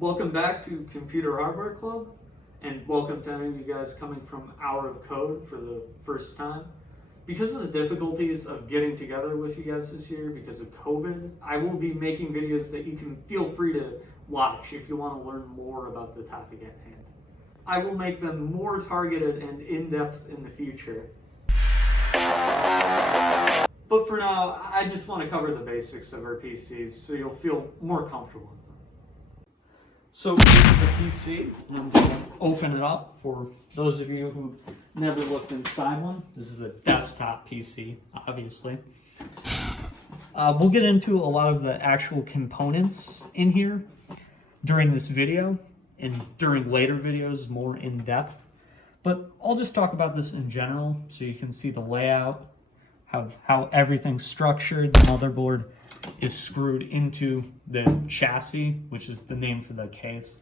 Welcome back to Computer Hardware Club, and welcome to any of you guys coming from Hour of Code for the first time. Because of the difficulties of getting together with you guys this year because of COVID, I will be making videos that you can feel free to watch if you want to learn more about the topic at hand. I will make them more targeted and in-depth in the future. But for now, I just want to cover the basics of our PCs so you'll feel more comfortable with them. So this is the PC, and I'm going to open it up for those of you who never looked inside one. This is a desktop PC, obviously. We'll get into a lot of the actual components in here during this video and during later videos more in depth. But I'll just talk about this in general so you can see the layout, how everything's structured. The motherboard is screwed into the chassis, which is the name for the case.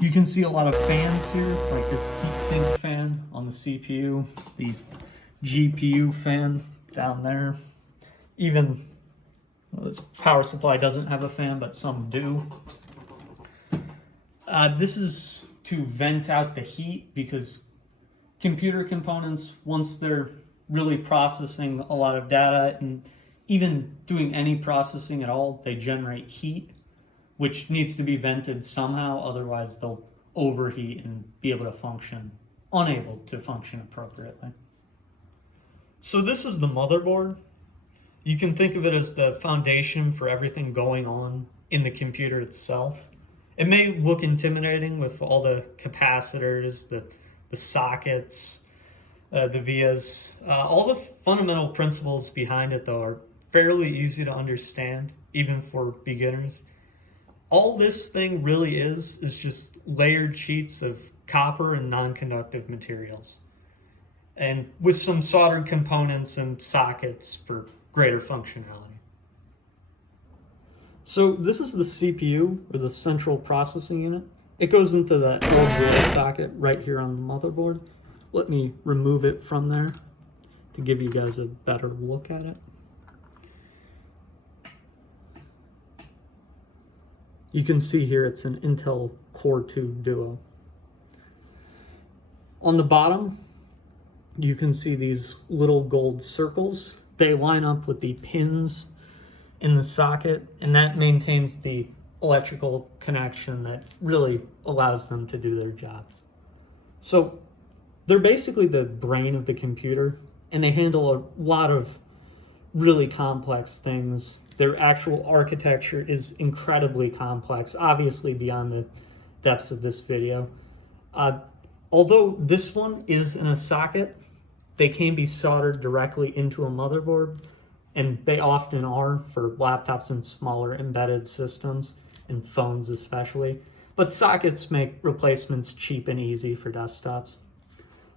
You can see a lot of fans here, like this heatsink fan on the CPU, the GPU fan down there. Even this power supply doesn't have a fan, but some do. This is to vent out the heat because computer components, once they're really processing a lot of data and even doing any processing at all, they generate heat, which needs to be vented somehow, otherwise they'll overheat and be able to function, unable to function appropriately. So this is the motherboard. You can think of it as the foundation for everything going on in the computer itself. It may look intimidating with all the capacitors, the sockets, the vias. All the fundamental principles behind it, though, are fairly easy to understand, even for beginners. All this thing really is just layered sheets of copper and non-conductive materials, and with some soldered components and sockets for greater functionality. So this is the CPU, or the central processing unit. It goes into that old relay socket right here on the motherboard. Let me remove it from there to give you guys a better look at it. You can see here it's an Intel Core 2 Duo. On the bottom, you can see these little gold circles. They line up with the pins in the socket, and that maintains the electrical connection that really allows them to do their job. So they're basically the brain of the computer, and they handle a lot of really complex things. Their actual architecture is incredibly complex, obviously beyond the depths of this video. Although this one is in a socket, they can be soldered directly into a motherboard, and they often are for laptops and smaller embedded systems, and phones especially. But sockets make replacements cheap and easy for desktops.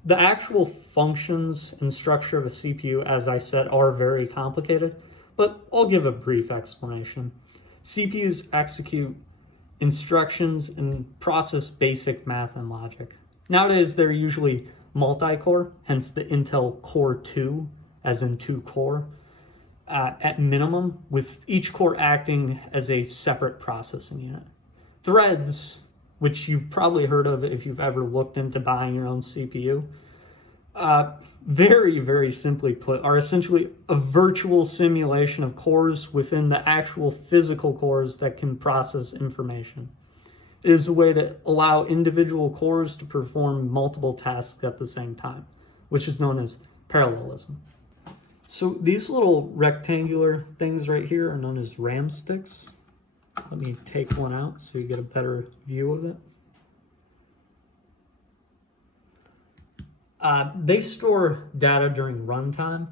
The actual functions and structure of a CPU, as I said, are very complicated, but I'll give a brief explanation. CPUs execute instructions and process basic math and logic. Nowadays, they're usually multi-core, hence the Intel Core 2, as in 2-core, at minimum, with each core acting as a separate processing unit. Threads, which you've probably heard of if you've ever looked into buying your own CPU, very, very simply put, are essentially a virtual simulation of cores within the actual physical cores that can process information. It is a way to allow individual cores to perform multiple tasks at the same time, which is known as parallelism. So these little rectangular things right here are known as RAM sticks. Let me take one out so you get a better view of it. They store data during runtime,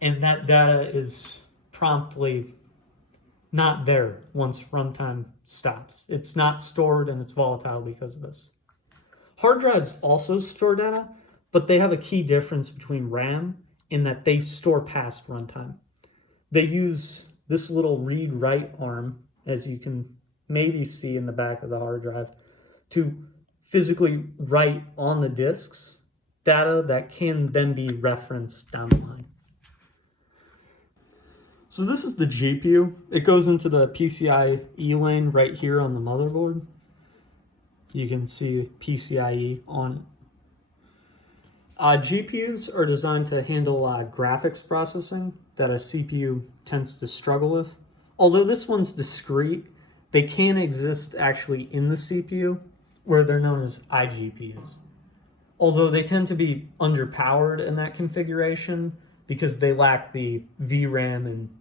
and that data is promptly not there once runtime stops. It's not stored and it's volatile because of this. Hard drives also store data, but they have a key difference between RAM in that they store past runtime. They use this little read-write arm, as you can maybe see in the back of the hard drive, to physically write on the disks data that can then be referenced down the line. So this is the GPU. It goes into the PCIe lane right here on the motherboard. You can see PCIe on it. GPUs are designed to handle graphics processing that a CPU tends to struggle with. Although this one's discrete, they can exist actually in the CPU, where they're known as iGPUs. Although they tend to be underpowered in that configuration because they lack the VRAM and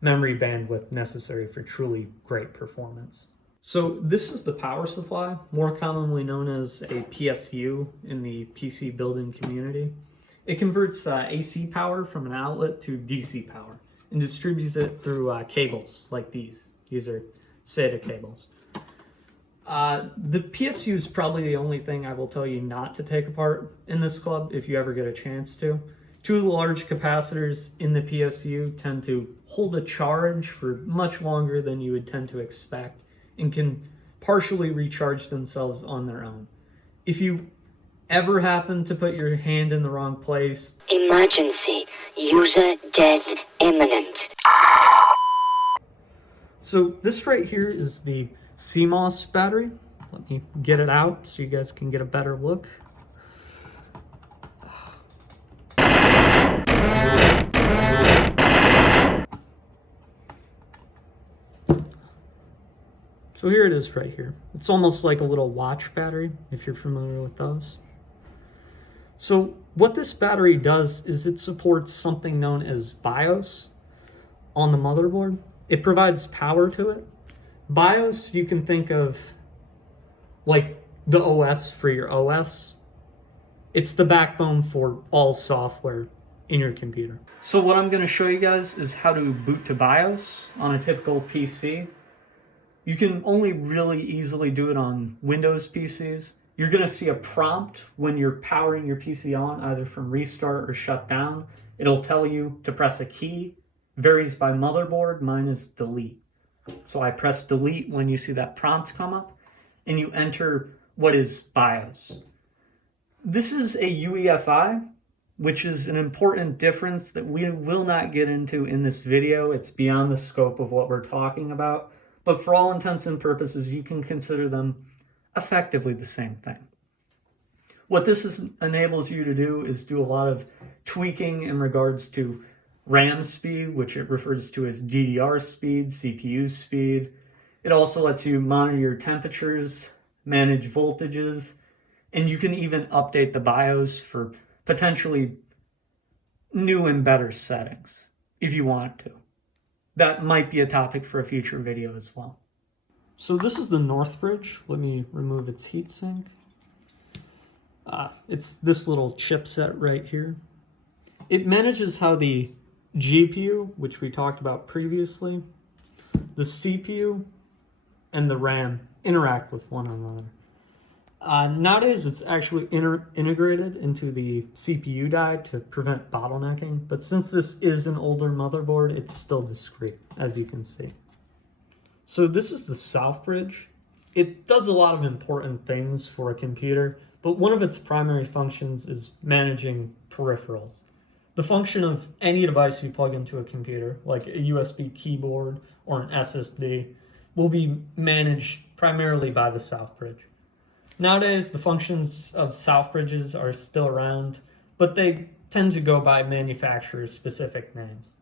memory bandwidth necessary for truly great performance. So this is the power supply, more commonly known as a PSU in the PC building community. It converts AC power from an outlet to DC power and distributes it through cables like these. These are SATA cables. The PSU is probably the only thing I will tell you not to take apart in this club if you ever get a chance to. Two of the large capacitors in the PSU tend to hold a charge for much longer than you would tend to expect and can partially recharge themselves on their own. If you ever happen to put your hand in the wrong place... Emergency. User death imminent. So this right here is the CMOS battery. Let me get it out so you guys can get a better look. So here it is right here. It's almost like a little watch battery, if you're familiar with those. So what this battery does is it supports something known as BIOS on the motherboard. It provides power to it. BIOS, you can think of like the OS for your OS. It's the backbone for all software in your computer. So what I'm going to show you guys is how to boot to BIOS on a typical PC. You can only really easily do it on Windows PCs. You're going to see a prompt when you're powering your PC on, either from restart or shut down. It'll tell you to press a key. Varies by motherboard. Mine is delete. So I press delete when you see that prompt come up, and you enter what is BIOS. This is a UEFI, which is an important difference that we will not get into in this video. It's beyond the scope of what we're talking about. But for all intents and purposes, you can consider them effectively the same thing. What this enables you to do is do a lot of tweaking in regards to RAM speed, which it refers to as DDR speed, CPU speed. It also lets you monitor your temperatures, manage voltages, and you can even update the BIOS for potentially new and better settings if you want to. That might be a topic for a future video as well. So this is the Northbridge. Let me remove its heatsink. It's this little chipset right here. It manages how the GPU, which we talked about previously, the CPU, and the RAM interact with one another. Nowadays, it's actually integrated into the CPU die to prevent bottlenecking, but since this is an older motherboard, it's still discrete, as you can see. So this is the Southbridge. It does a lot of important things for a computer, but one of its primary functions is managing peripherals. The function of any device you plug into a computer, like a USB keyboard or an SSD, will be managed primarily by the Southbridge. Nowadays, the functions of Southbridges are still around, but they tend to go by manufacturer-specific names.